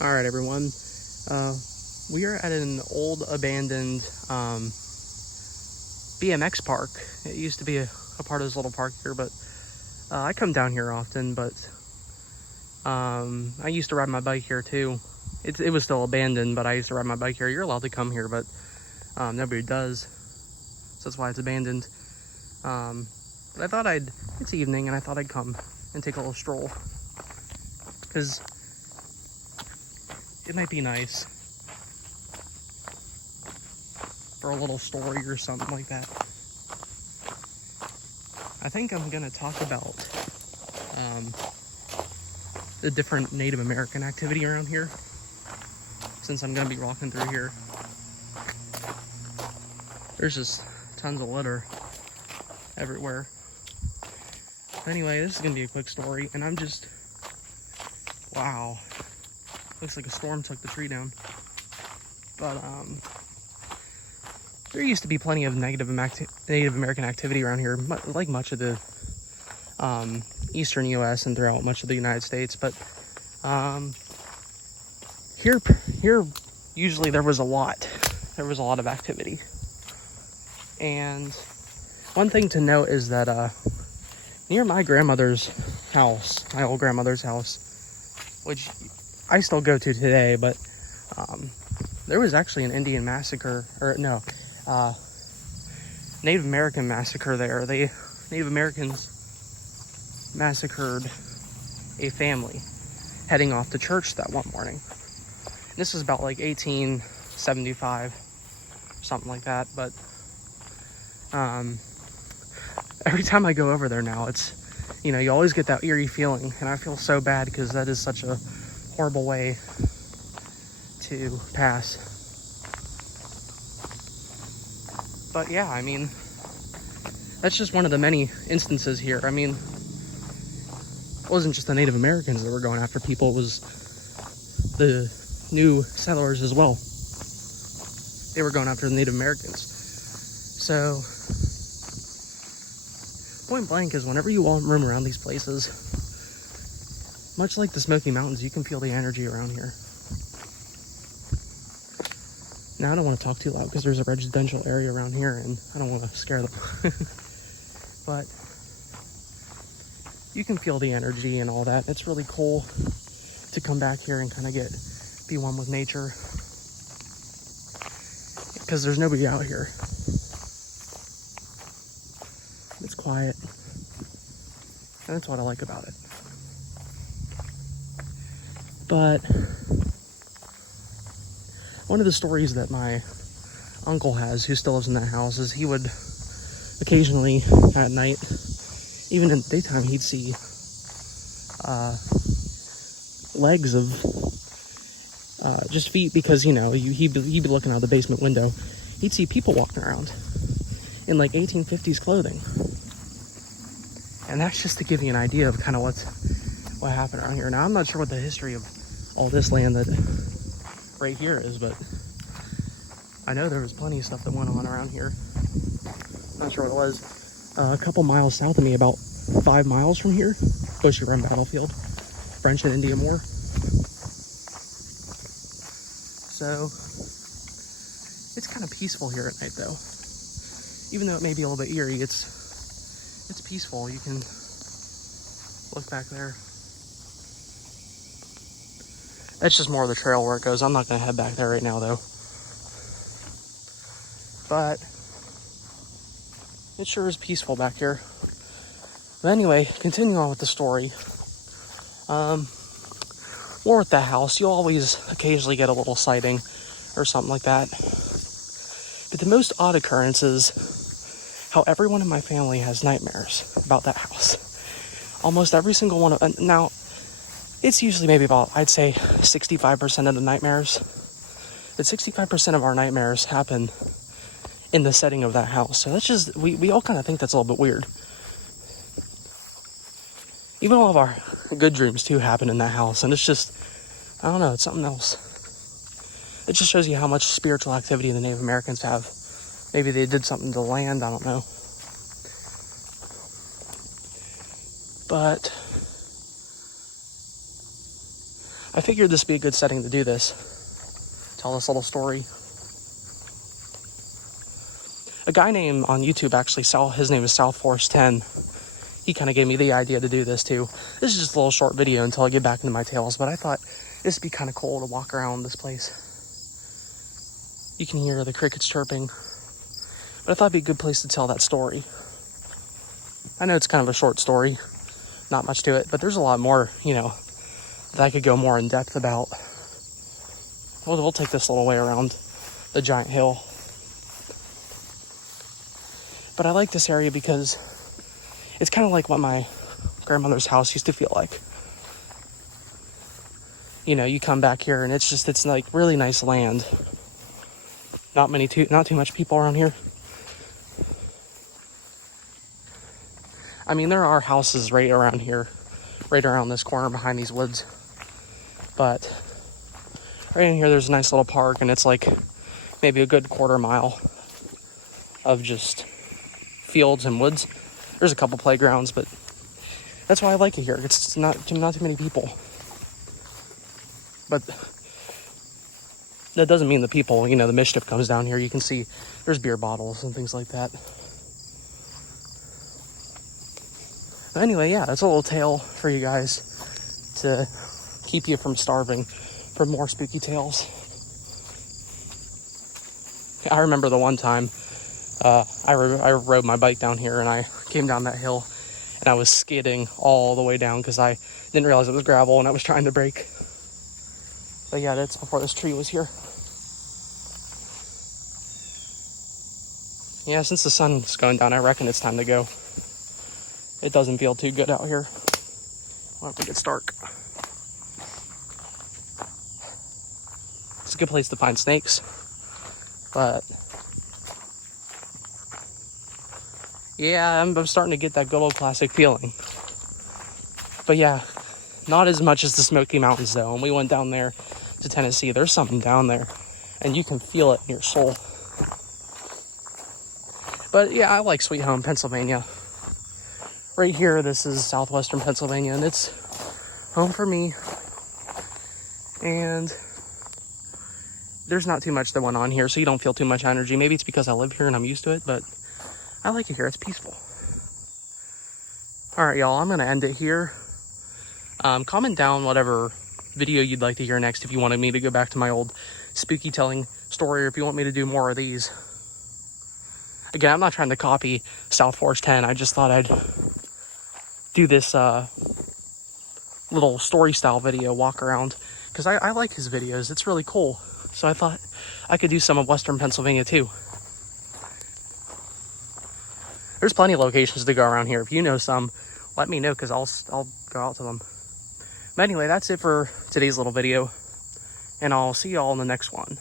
All right, everyone. We are at an old abandoned BMX park. It used to be a part of this little park here, but I come down here often. But I used to ride my bike here too. It was still abandoned, but I used to ride my bike here. You're allowed to come here, but nobody does, so that's why it's abandoned. But I thought it's evening, and I thought I'd come and take a little stroll because it might be nice for a little story or something like that. I think I'm gonna talk about the different Native American activity around here, since I'm gonna be walking through here. There's just tons of litter everywhere. Anyway, this is gonna be a quick story, and I'm just, wow. Looks like a storm took the tree down. But there used to be plenty of Native American activity around here, like much of the eastern U.S. and throughout much of the United States. But here, usually there was a lot of activity. And one thing to note is that near my grandmother's house, my old grandmother's house, which I still go to today, but there was actually an Indian massacre, or no, Native American massacre there. Native Americans massacred a family heading off to church that one morning. This was about like 1875, something like that. But every time I go over there now, it's, you always get that eerie feeling, and I feel so bad because that is such a horrible way to pass. But yeah, I mean, that's just one of the many instances here. I mean, it wasn't just the Native Americans that were going after people, it was the new settlers as well. They were going after the Native Americans. So, point blank is, whenever you roam around these places, much like the Smoky Mountains, you can feel the energy around here. Now, I don't want to talk too loud because there's a residential area around here, and I don't want to scare them. But you can feel the energy and all that. It's really cool to come back here and kind of be one with nature, because there's nobody out here. It's quiet, and that's what I like about it. But one of the stories that my uncle has, who still lives in that house, is he would occasionally at night, even in the daytime, he'd see legs of just feet, because he'd be looking out the basement window. He'd see people walking around in like 1850s clothing, and that's just to give you an idea of kind of what happened around here. Now, I'm not sure what the history of all this land that right here is, but I know there was plenty of stuff that went on around here. Not sure what it was. A couple miles south of me, about 5 miles from here, Bushy Run Battlefield, French and Indian War. So it's kind of peaceful here at night, though. Even though it may be a little bit eerie, it's peaceful. You can look back there. That's just more of the trail where it goes. I'm not going to head back there right now, though. But it sure is peaceful back here. But anyway, continuing on with the story. More with the house. You'll always occasionally get a little sighting or something like that. But the most odd occurrence is how everyone in my family has nightmares about that house. Almost every single one of... Now, it's usually maybe about, I'd say, 65% of the nightmares. But 65% of our nightmares happen in the setting of that house. So that's just, we all kind of think that's a little bit weird. Even all of our good dreams, too, happen in that house. And it's just, I don't know, it's something else. It just shows you how much spiritual activity the Native Americans have. Maybe they did something to the land, I don't know. But I figured this would be a good setting to do this. Tell this little story. A guy named on YouTube, actually, his name is South Force 10. He kind of gave me the idea to do this too. This is just a little short video until I get back into my tales, but I thought this would be kind of cool to walk around this place. You can hear the crickets chirping, but I thought it'd be a good place to tell that story. I know it's kind of a short story, not much to it, but there's a lot more, you know, that I could go more in depth about. We'll take this little way around the giant hill. But I like this area because it's kind of like what my grandmother's house used to feel like. You know, you come back here and it's like really nice land. Not too much people around here. I mean, there are houses right around here, right around this corner behind these woods. But right in here, there's a nice little park, and it's like maybe a good quarter mile of just fields and woods. There's a couple playgrounds, but that's why I like it here. It's not too many people. But that doesn't mean the people, you know, the mischief comes down here. You can see there's beer bottles and things like that. But anyway, yeah, that's a little tale for you guys to keep you from starving for more spooky tales. I remember the one time I rode my bike down here, and I came down that hill, and I was skidding all the way down because I didn't realize it was gravel and I was trying to brake. But yeah, that's before this tree was here. Yeah, since the sun's going down, I reckon it's time to go. It doesn't feel too good out here. Once it gets dark. It's a good place to find snakes. But yeah, I'm starting to get that good old classic feeling. But yeah, not as much as the Smoky Mountains though. When we went down there to Tennessee, there's something down there, and you can feel it in your soul. But yeah, I like Sweet Home, Pennsylvania. Right here, this is southwestern Pennsylvania, and it's home for me. And there's not too much that went on here, so you don't feel too much energy. Maybe it's because I live here and I'm used to it, but I like it here. It's peaceful. All right, y'all, I'm going to end it here. Comment down whatever video you'd like to hear next if you wanted me to go back to my old spooky telling story, or if you want me to do more of these. Again, I'm not trying to copy South Force 10. I just thought I'd do this little story style video walk around, because I like his videos. It's really cool. So I thought I could do some of Western Pennsylvania too. There's plenty of locations to go around here. If you know some, let me know, because I'll go out to them. But anyway, that's it for today's little video, and I'll see y'all in the next one.